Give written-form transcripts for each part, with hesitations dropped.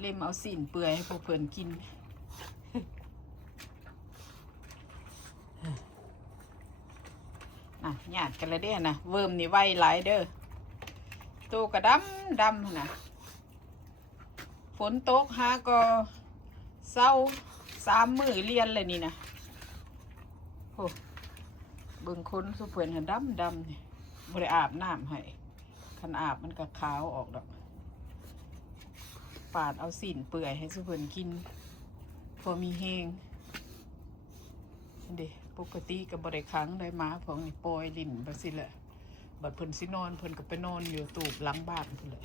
เล่มเอาสินเปื่อยให้พวกเพิ่นกินน่ะหยาดกันเลยเด้อนะเวิร์มนี่ไวหลายเด้อตัวกระดำนะฝนตกหาก็เศร้า3 มื้อเรียนเลยนี่นะโอ้เบิ่งคนสุเพิ่นดำนี่บ่ได้อาบน้ำให้คันอาบมันก็ขาวออกดอกปาดเอาสินเปื่อยให้สุเพิ่นกินพอมีแห้งเด้ปกติก็บ่ได้ค้างได้มาของนี่ปล่อยลิ้นไปสิแหละบัดเพิ่นสินอนเพิ่นก็ไปนอนอยู่ตูบหลังบ้านพุ่นแหละ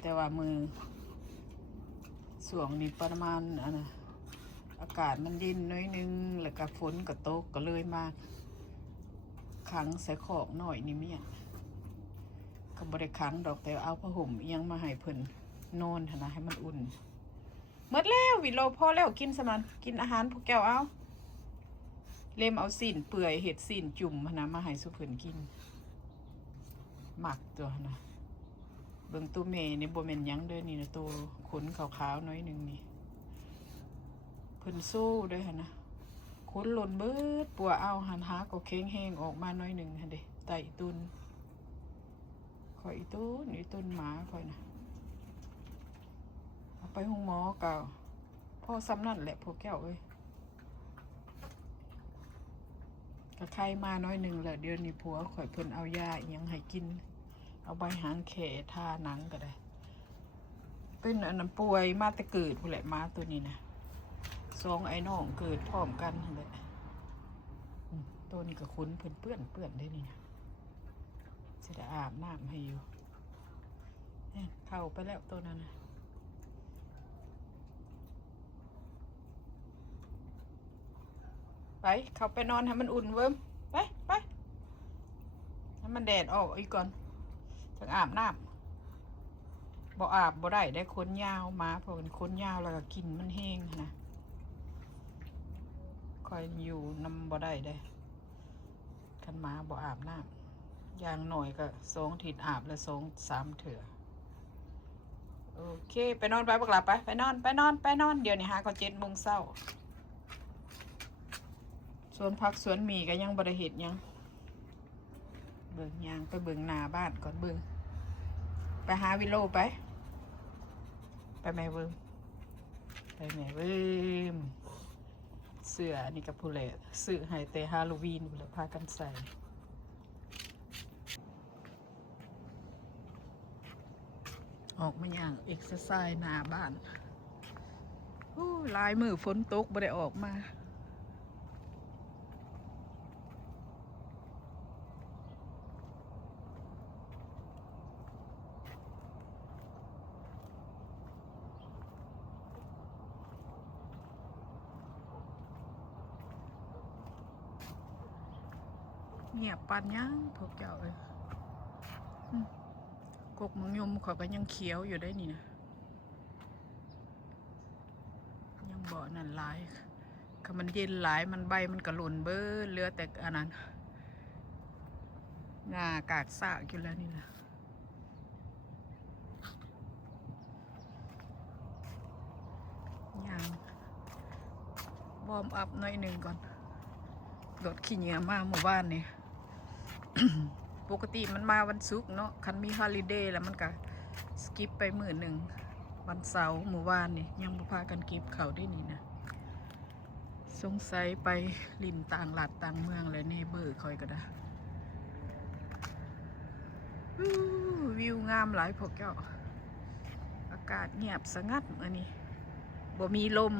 แต่ว่ามือช่วงนี้ประมาณอากาศมันเย็นน้อยนึงแล้วก็ฝนก็ตกก็เลยมาขังใส่ขอกหน่อยนี่ไม่อยากก็บ่ได้ขังดอกแต่เอาผ้าห่มยังมาให้เพิ่นนอนนะให้มันอุ่นหมดแล้ววิโลพอแล้วกินสมันกินอาหารพวกแก้วเอาเล่มเอาสินเปื่อยเห็ดสินจุ่มนะมาให้สุเพิ่นกินหมักตัวนะเบิ่งตัวเมย์ในบ่แม่นยังเด้อนี่นะตัวขนขาวๆน้อยนึงนี่เพิ่นสู้ด้วยนะขนหล่นเบิดปัวเอาหันหาก็แข็งแห้งออกมาน้อยนึงหั่นเด้ไตตุนคอยอีตุนหมาคอยนะเอาไปห้องหมอเก่าพ่อซ้ำนั่นแหละพวกแก้วเอ้ยกระไข้มาน้อยนึงแหละเดือนนี้ผัวข่อยเพิ่นเอายายังให้กินเอาใบหางแขทาหนังก็ได้เป็นอันนั้นป่วยมาแต่เกิดผู้แหละมาตัวนี้นะ2 ไอ้น้องเกิดพร้อมกันเลยตัวนี้ก็คุ้นเปื้อนได้นี่นะจะได้อาบน้ำให้อยู่เนี่ยเข้าไปแล้วตัวนั้นนะไปเข้าไปนอนให้มันอุ่นเวิ้มไปให้มันแดดออกอีกก่อนถึงอาบน้ำบ่อาบบ่ได้ขนยาวมาเพราะมันขนยาวแล้วก็กินมันแห้งนะคอยอยู่นำบ่ได้คันมาบ่อาบน้ำอย่างหน่อยก็2 อาทิตย์อาบแล้ว2-3 เถื่อโอเคไปนอนไปบักหลับไปนอนเดี๋ยวนี้หาก็7 โมงเช้าสวนผักสวนหมี่ก็ยังบ่ได้เฮ็ดยังเบิ่งยางไปเบิ่งหน้าบ้านก่อนเบิ่งไปหาวิโลไปแม่เบิ่มเสื้อนี่กับผู้เล่ซื้อให้แต่ฮาโลวีนผู้เล่พากันใส่ออกมาอย่างเอ็กซ์ไซส์หน้าบ้านลายมือฝนตกบ่ได้ออกมาเงียบปานยังพวกเจ้าเลยกกมังยมเขาก็ยังเขียวอยู่ได้นี่นะยังบ่อนั่นหลายถ้ามันเย็นหลายมันใบมันกระหล่นเบ้อเหลือแต่อันนั้นงากาดสากอยู่แล้วนี่นะยังวอร์มอัพหน่อยหนึ่งก่อนรถขี้เหงื่อมาเมื่อวานนี่ ปกติมันมาวันศุกร์เนาะคันมีฮอลิเดย์แล้วมันก็สกิปไปมื้อหนึ่งวันเสาร์เมื่อวานนี่ยังบ่พากันเก็บเขาได้นี่นะสงสัยไปลินต่างหลัดต่างเมืองเลยเนเบอร์คอยก็ได้วิวงามหลายพวกเจ้าอากาศเงียบสงัดอันนี้บ่มีลม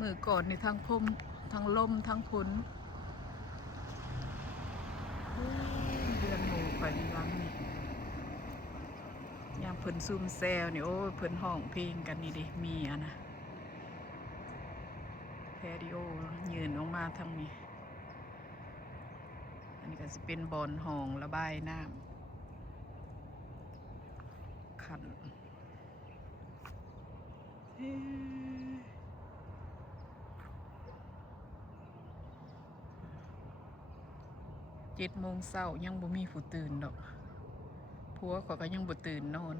มือก่อนในทางพมทางลมทางฝนเดือนหมูข่อยนี่วังนี่ยามเพิ่นซุ่มแซวนี่โอ้เพิ่นห้องเพลงกันนี่ดิมีอะนะแพดิโอยืนออกมาทางนี้อันนี้ก็จะเป็นบอนห้องระบายน้ำขัน7 โมงเช้ายังบ่มีผู้ตื่นดอกผัวเขาก็ยังบ่ตื่นนอน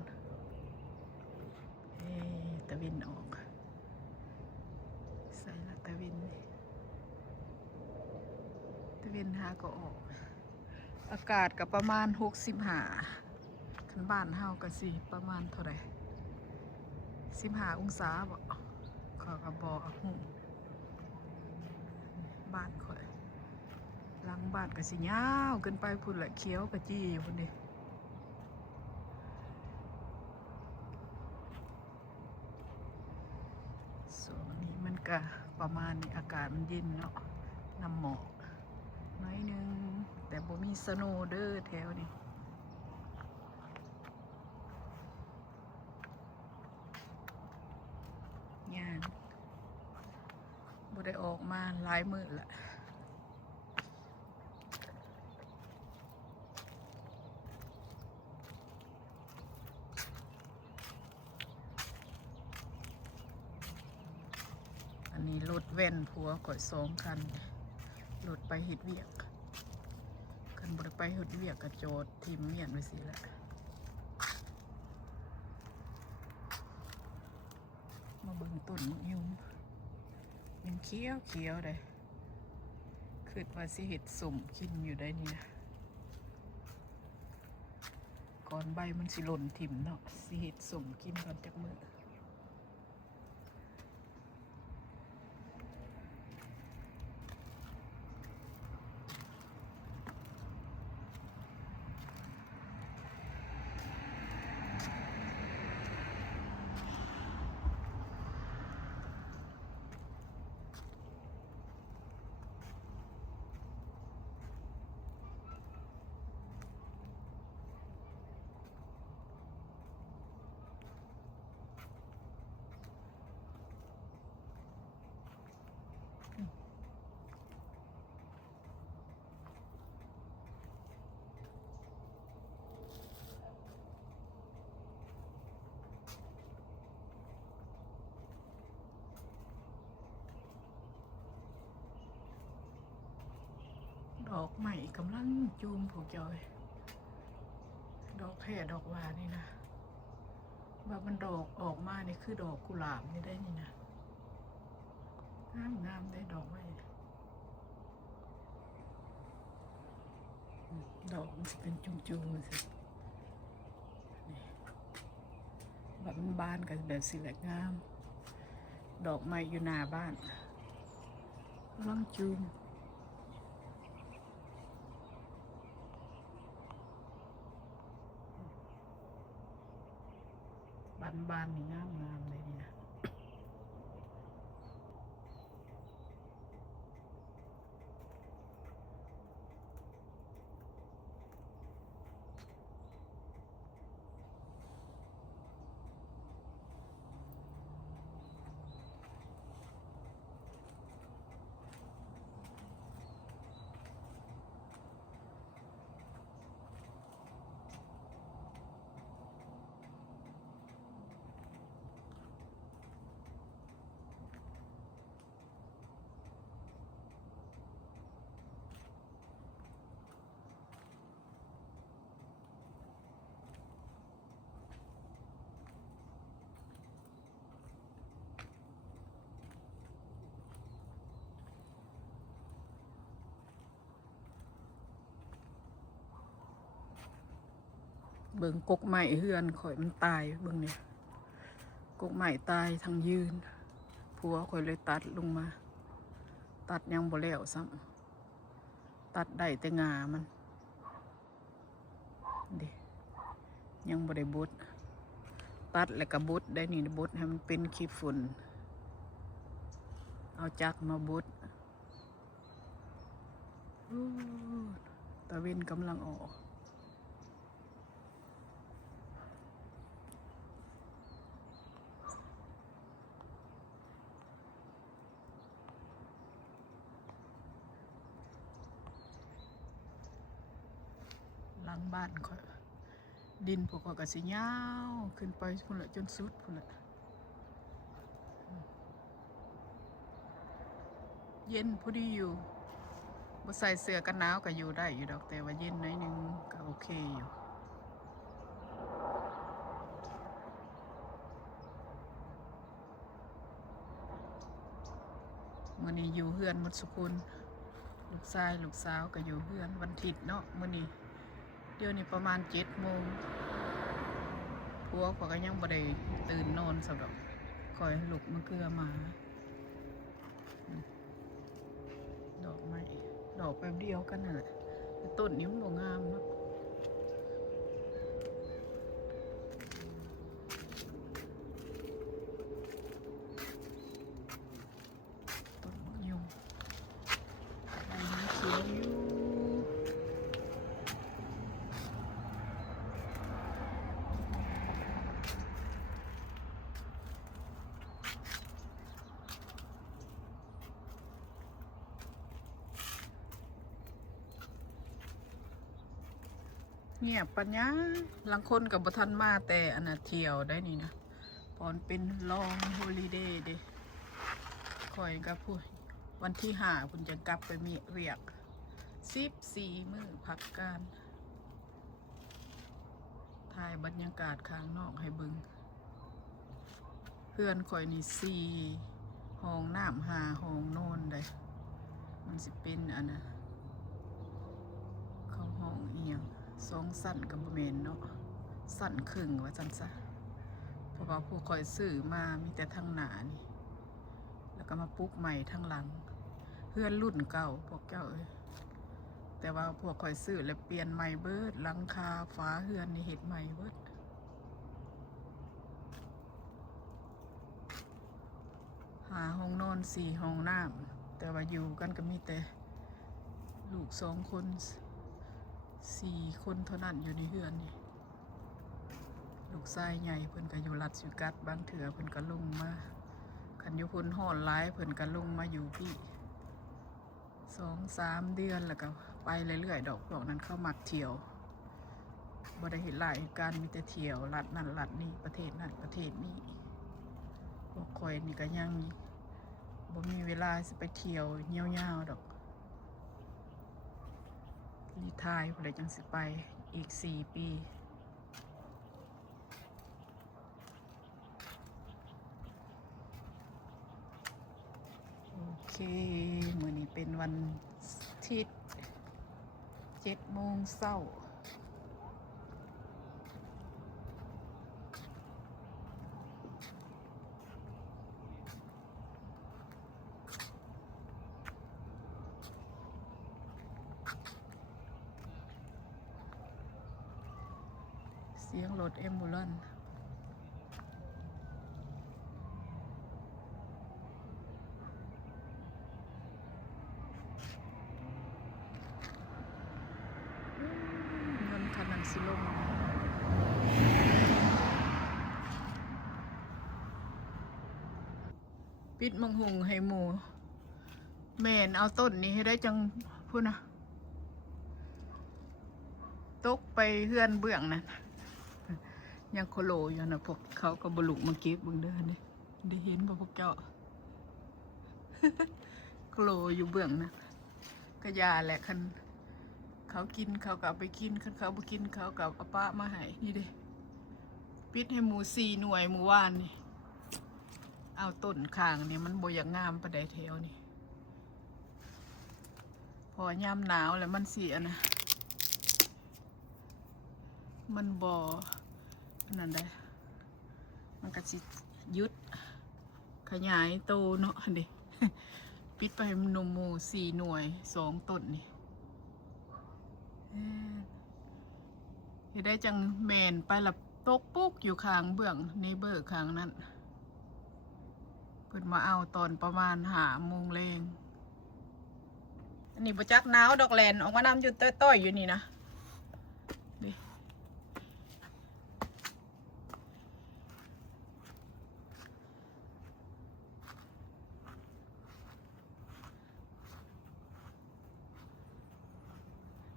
ตะวินออกใส่ละตะวินหาก็ออกอากาศก็ประมาณ65คันบ้านเฮาก็สิประมาณเท่าไหร่15องศาบ่ขอก็บ่ฮู้บ้านข่อยหลังบ้านก็สิยาวเกินไปพุ่นละเขียวกะจี้อยู่พุ่นนี่ส่วนนี้มันก็ประมาณนี้อากาศมันเย็นเนาะน้ำหมอกน้อยนึงแต่บ่มีสโนว์เด้อแถวนี้งานบ่ได้ออกมาหลายมื้อละอันนี้รถแว่นผัวก่อย2 คันรถไปเฮ็ดเวียกคันบ่ได้ไปเฮ็ดเวียกก็จอดทิ่มเมียนไว้สิละมาเบิ่งต้นมะยุมยังเขียวเลยคิดว่าสิเห็ดสมกินอยู่ได้นี่นะก่อนใบมันสิหล่นถิ่มเนาะสิเห็ดสมกินก่อนจักมือดอกใหม่กำลังจูมผูกจอยดอกแพร่ดอกวานี่นะว่ามันดอกออกมานี่คือดอกกุหลาบนี่ได้นี่นะงามได้ดอกไม้ดอกมันจะเป็นจุ่มๆสิแบบมันบานกันแบบสิแหลกงามดอกไม้อยู่หน้าบ้านกำลังจูมบานนี่งามเลยนี่นะเบิ่งกกไม้เฮือนข่อยมันตายเบิ่งเนี่ยกกไม้ตายทั้งยืนผัวข่อยเลยตัดลงมาตัดยังบ่แล้วซ้ำตัดได้แต่งามันเด้ยังบ่ได้บดตัดแล้วก็บดได้นี่บดให้มันเป็นขี้ฝุ่นเอาจักมาบดตะเวนกำลังออกหลังบ้านข่อยดินพวกก็สิยาวขึ้นไปพุ่นละจนสุดพุ่นละเย็นพอดีอยู่บ่ใส่เสื้อกันหนาวก็อยู่ได้อยู่ดอกแต่ว่าเย็นหน่อยนึงก็โอเคอยู่ มื้อนี้อยู่เฮือนหมดสุคนลูกชายลูกสาวก็อยู่เฮือนวันอาทิตย์เนาะมื้อนี้เดี๋ยวนี้ประมาณ7 โมงผัวเขาก็ยังบ่ได้ตื่นนอนสำหรับคอยลุกมาเกลือมาดอกไม้ดอกแบบเดียวกันนั่นแหละแต่ต้นนี้มันบ่งามเนาะต้นมะยมใบไม้เขียวอยู่เงียบปัญญาลังคนกับบ่ทันมาแต่อันน่ะเที่ยวได้นี่นะตอนเป็นลองโฮลิเดย์เด้คอยกับพูดวันที่5คุณจะกลับไปมีเรียก14 มื้อพักการถ่ายบรรยากาศข้างนอกให้เบิ่งเพื่อนคอยนี่4 ห้องน้ำ5 ห้องนอนได้มันสิเป็นอันน่ะเข้าห้องเอียง2 สั้นกับบ่แม่นเนาะสั้นครึ่งว่าจังซะเพราะว่าพวกคอยซื้อมามีแต่ทางหน้านี่แล้วก็มาปลูกใหม่ทางหลังเพื่อนรุ่นเก่าพวกเจ้าเอ้ยแต่ว่าพวกคอยซื้อแล้วเปลี่ยนใหม่เบิดหลังคาฝาเฮือนนี่เฮ็ดใหม่เบิด5 ห้องนอน4 ห้องน้ำแต่ว่าอยู่กันก็มีแต่ลูก2 คน4 คนเท่านั้นอยู่ในเฮือนนี่ลูกชายใหญ่เพิ่นก็อยู่รัฐสุกัดบางเถื่อเพิ่นก็ลงมาคันอยู่พุ่นฮ้อนหลายเพิ่นก็ลงมาอยู่พี่2-3 เดือนแล้วก็ไปเรื่อยๆดอกพวกนั้นเข้ามักเที่ยวบ่ได้เห็นหลายการมีแต่เที่ยวรัฐนั้นรัฐนี้ประเทศนั้นประเทศนี้พวกคอยนี่ก็ยังบ่มีเวลาสิไปเที่ยวยาวๆดอกรีไทร์พุ่นได้จังสิไปอีก4 ปีโอเคมื้อนี้เป็นวันอาทิตย์7 โมงเช้าเสียงรถแอมบูลันซ์เงินคันนั้นสิลงปิดมังหุงให้หมูแม่นเอาต้นนี้ให้ได้จังพูดนะตกไปเฮือนเบื้องนั่นยังโคโลอยู่นะพวกเขาก็บลุกมาเก็บเบิ่งเด้อนี่ได้เห็นบ่พวกเจ้า โคโลอยู่เบื้องนะก็ยาแหละคันเขากินเขาก็เอาไปกินคันเขาบ่กินเขาก็เอาป้ามาให้นี่เด้ปิดให้หมู4 หน่วยหมู่ว่านนี่เอาต้นข้างนี่มันบ่อยากงามปานใดแถวนี่พอยามหนาวแล้วมันสิอันนะมันบ่นั่นได้มันก็สิยุดขยายโตเนาะเด้ ปิดไปหนุ่มหมู4 หน่วย2 ต้นนี่เฮ็ดได้จังแมนไปละตกปุ๊กอยู่ข้างเบื้องเนเบอร์ข้างนั้นเพิ่นมาเอาตอนประมาณ5 โมงแรงอันนี้บ่จักหนาวดอกแลนออกมาน้ำอยู่ต้อยๆอยู่นี่นะดิ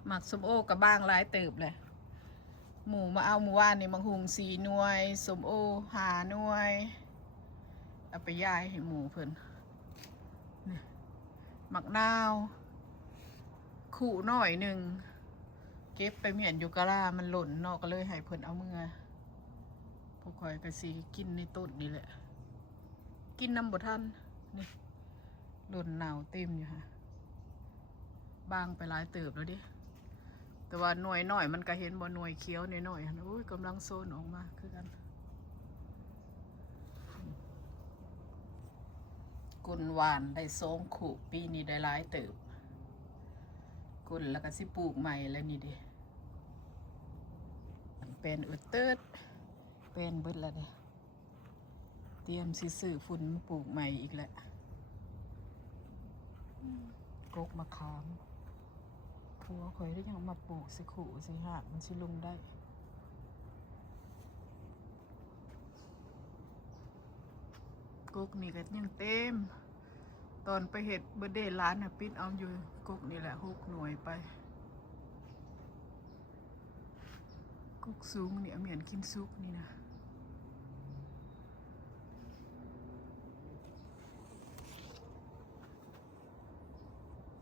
หมักส้มโอกับบ้างหลายเติบเลยหมูมาเอาหมู่ว่านนี่มังหุง4 หน่วยส้มโอ5 หน่วยเอาไปย่ายให้หมูเพิ่นนี่หมักนาวขู่หน่อยหนึ่งเก็บไปเมียนอยู่กะลามันหล่นเนาะก็เลยให้เพิ่นเอามือพวกข่อยก็สิกินในต้นนี่แหละกินน้ำบ่ทันนี่ หล่นหนาวเต็มอยู่ฮะบางไปหลายเติบแล้วดิแต่ว่าหน่วยหน่อยมันก็เห็นบ่หน่วยเขียวหน่อยๆโอ้ยกำลังโซนออกมาคือกันกุนหวานได้สองขู่ปีนี้ได้หลายเติบกุนแล้วก็สิปลูกใหม่แล้วนี่ดิเป็นอึดเติดเป็นเบิดแล้วเด้เตรียมสิซื้อฝุ่นมาปลูกใหม่อีกแล้วกกมะขามผัวข่อยได้ยังมาปลูกสิขู่สิหากมันสิลงได้กกนี่ก็ยังเต็มตอนไปเห็ดเบอร์เดย์ร้านน่ะปิดเอาอยู่กกนี่แหละ6 หน่วยไปกกสูงเนี่ยเหมือนกินซุกนี่นะ